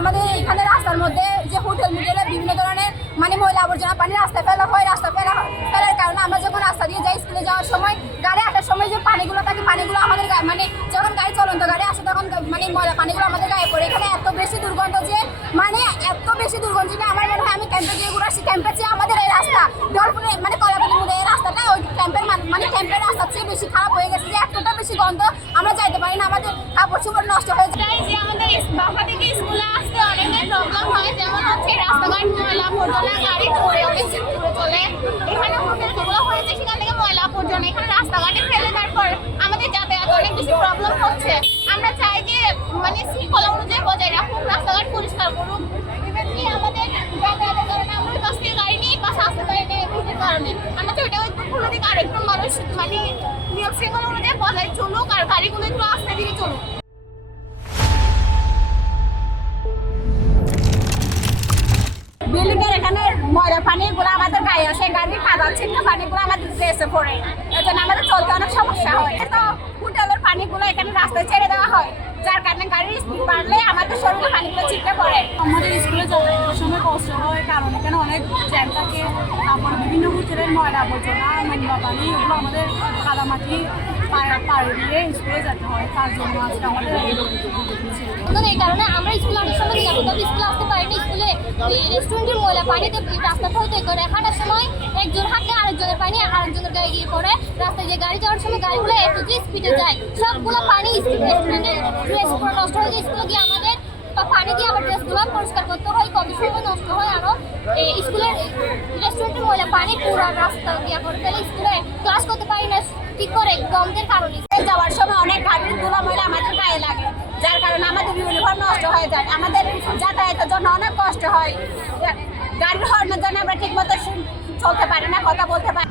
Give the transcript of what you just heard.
আমাদের এখানে রাস্তার মধ্যে যে হোটেল মোটেলে বিভিন্ন ধরনের মানে ময়লা আবর্জনা পানি রাস্তায় ফেলা হয় রাস্তা ফেলা ফেলার কারণে আমরা যখন রাস্তা দিয়ে যাই স্কুলে যাওয়ার সময়, গাড়ি আসার সময় যে পানিগুলো থাকে, পানিগুলো আমাদের মানে যখন গাড়ি চলন্ত গাড়ি আসে তখন মানে ময়লা পানিগুলো আমাদের গায়ে পড়ে। এখানে এত বেশি দুর্গন্ধ যে মানে এত বেশি দুর্গন্ধ যে আমার মনে হয় আমি ক্যাম্পে গিয়ে ঘুরে আসি। ক্যাম্পের চেয়ে আমাদের এই রাস্তা ডলফিনে মানে কলাপানি মুড়ে এই রাস্তাটা ওই ক্যাম্পের মানে ক্যাম্পের রাস্তার চেয়ে বেশি খারাপ হয়ে গেছে যে, এতটা বেশি গন্ধ আমরা যাইতে পারি না আমাদের নষ্ট হয়ে যায়। যে আমাদের বাসা থেকে স্কুলে আসতে অনেকের প্রবলেম হয়, যেমন হচ্ছে রাস্তাঘাট ময়লা আবর্জনা গাড়ি চলে অনেক চলে। এখানে হোটেল যেগুলো হয়েছে, সেখান থেকে ময়লা আবর্জনা এখানে রাস্তাঘাটে ফেলে দেওয়ার পর আমাদের যাতায়াত অনেক বেশি প্রবলেম হচ্ছে। আমরা চাই যে মানে শৃঙ্খলা অনুযায়ী বজায় রাখুক, রাস্তাঘাট পরিষ্কার করুক। আমরা গাড়ি নিয়ে কারণে? আমরা ওটা একটু খুলে দিকে আরেকটু মানুষ মানে নিয়ম শৃঙ্খলা অনুযায়ী বজায় চলুক, আর গাড়িগুলো একটু আস্তে ধীরে চলুক। বিল্ডিং এর এখানে ময়লা পানিগুলো আমাদের গায়ে আসে গাড়ির কাদা ছিন্ন পানিগুলো আমাদের ড্রেসে পড়ে। এর জন্য আমাদের চলতে অনেক সমস্যা হয়। তো হোটেলের পানিগুলো এখানে রাস্তায় ছেড়ে দেওয়া হয় যার কারণে গাড়ির স্পিড বাড়লে আমাদের শরীরে পানিগুলো ছিটকে পড়ে। আমাদের স্কুলে যাতায়াতের সময় কষ্ট হয় কারণ এখানে অনেক জ্যাম থাকে তারপর বিভিন্ন হোটেলের ময়লা আবর্জনা নোংরা পানি এগুলো আমাদের কাদামাটি পাড়ে দিয়ে স্কুলে যেতে হয় তার জন্য আজকে আমাদের এই কারণে আমরা স্কুলে অনেক সময় যাব তবে স্কুলে আসতে পারি না স্কুলে রেস্টুরেন্টের ময়লা পানিতে রাস্তাটা হইতে করে হাঁটার সময় একজন হাঁটলে আরেকজনের পানি আরেকজনের গায়ে গিয়ে পড়ে। রাস্তায় যে গাড়ি যাওয়ার সময় গাড়িগুলো এত যে স্পিডে যায়, সবগুলো পানি রেস্টুরেন্টের নষ্ট হয়ে যায়। স্কুলে গিয়ে আমাদের পানি দিয়ে আবার ড্রেসগুলো পরিষ্কার করতে হয় কত সময় নষ্ট হয় আরও। এই স্কুলের রেস্টুরেন্টের ময়লা পানি পুরো রাস্তা দিয়ে করে ফেলে স্কুলে ক্লাস করতে পারি না, ঠিক করে গন্ধের কারণে। যাওয়ার সময় অনেক গাড়ির ধুলা ময়লা আমাদের গায়ে লাগে, যার কারণে আমাদের ইউনিফর্ম নষ্ট হয়ে যায়। আমাদের জন্য অনেক কষ্ট হয় গাড়ির হর্নের জন্য আমরা ঠিক মতো চলতে পারি না, কথা বলতে পারি।